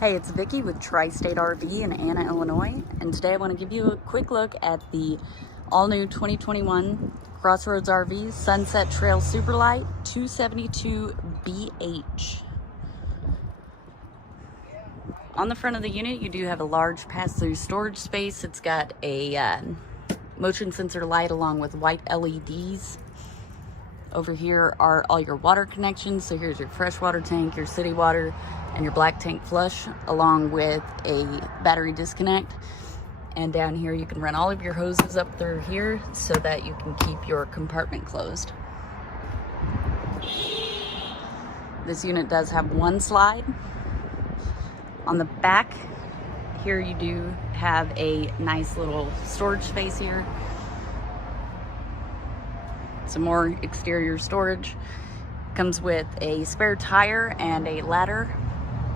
Hey, it's Vicky with Tri-State RV in Anna, Illinois, and today I want to give you a quick look at the all-new 2021 CrossRoads RV Sunset Trail Superlite 272BH. On the front of the unit, you do have a large pass-through storage space. It's got a motion sensor light along with white LEDs. Over here are all your water connections. So here's your freshwater tank, your city water, and your black tank flush, along with a battery disconnect. And down here you can run all of your hoses up through here so that you can keep your compartment closed. This unit does have one slide. On the back here you do have a nice little storage space here. Some more exterior storage. Comes with a spare tire and a ladder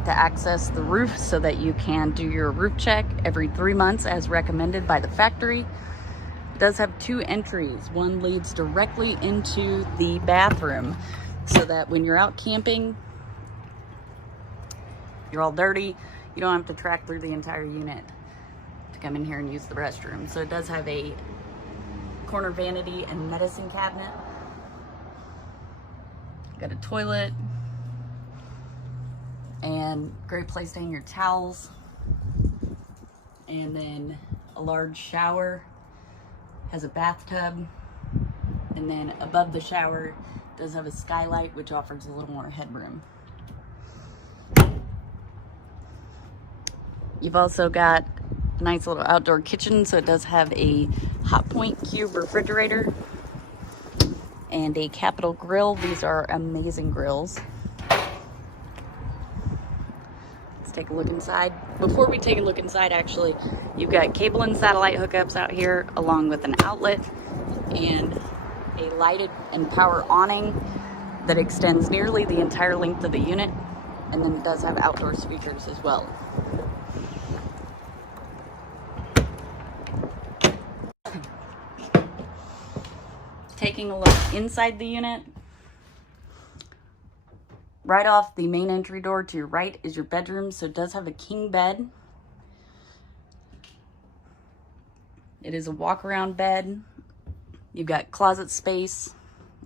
to access the roof so that you can do your roof check every 3 months as recommended by the factory. It does have two entries. One leads directly into the bathroom so that when you're out camping, you're all dirty, you don't have to track through the entire unit to come in here and use the restroom. So it does have a corner vanity and medicine cabinet. Got a toilet and great place to hang your towels, and then a large shower, has a bathtub, and then above the shower does have a skylight which offers a little more headroom. You've also got a nice little outdoor kitchen, so it does have a Hot Point cube refrigerator and a Capital grill. These are amazing grills. Let's take a look inside. Before we take a look inside, actually, you've got cable and satellite hookups out here, along with an outlet and a lighted and power awning that extends nearly the entire length of the unit, and then it does have outdoor speakers as well. Taking a look inside the unit, right off the main entry door to your right is your bedroom. So it does have a king bed. It is a walk-around bed. You've got closet space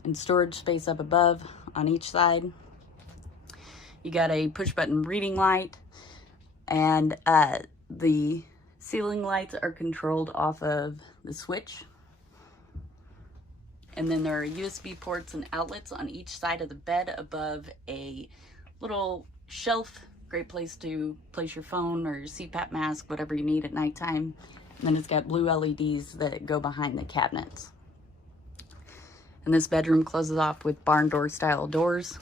and storage space up above on each side. You got a push-button reading light, and the ceiling lights are controlled off of the switch. And then there are USB ports and outlets on each side of the bed above a little shelf. Great place to place your phone or your CPAP mask, whatever you need at nighttime. And then it's got blue LEDs that go behind the cabinets. And this bedroom closes off with barn door style doors.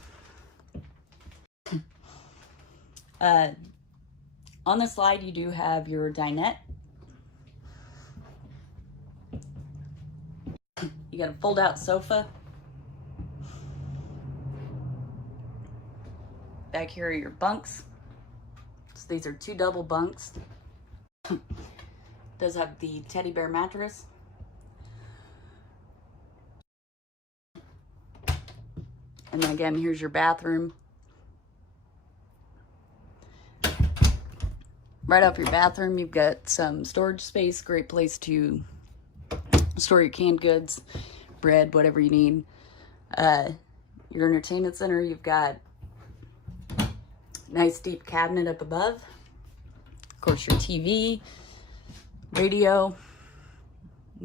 On the slide you do have your dinette. You got a fold-out sofa. Back here are your bunks. So these are two double bunks. Does have the teddy bear mattress. And then again, here's your bathroom. Right off your bathroom, you've got some storage space. Great place to store your canned goods, bread, whatever you need. Your entertainment center, you've got a nice deep cabinet up above. Of course, your TV, radio,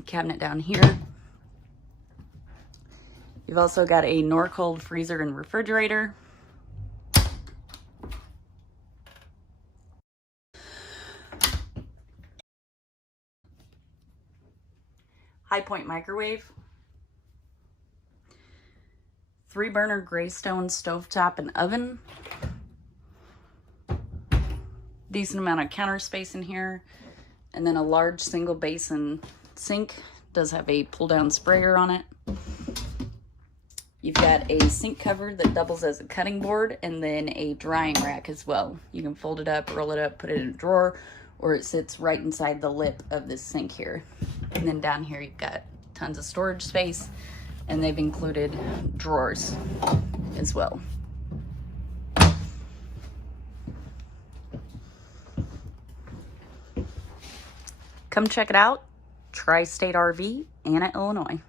cabinet down here. You've also got a Norcold freezer and refrigerator. High Point microwave, 3-burner Greystone stovetop and oven, decent amount of counter space in here, and then a large single basin sink. Does have a pull down sprayer on it. You've got a sink cover that doubles as a cutting board, and then a drying rack as well. You can fold it up, roll it up, put it in a drawer, or it sits right inside the lip of this sink here. And then down here you've got tons of storage space, and they've included drawers as well. Come check it out. Tri-State RV, Anna, Illinois.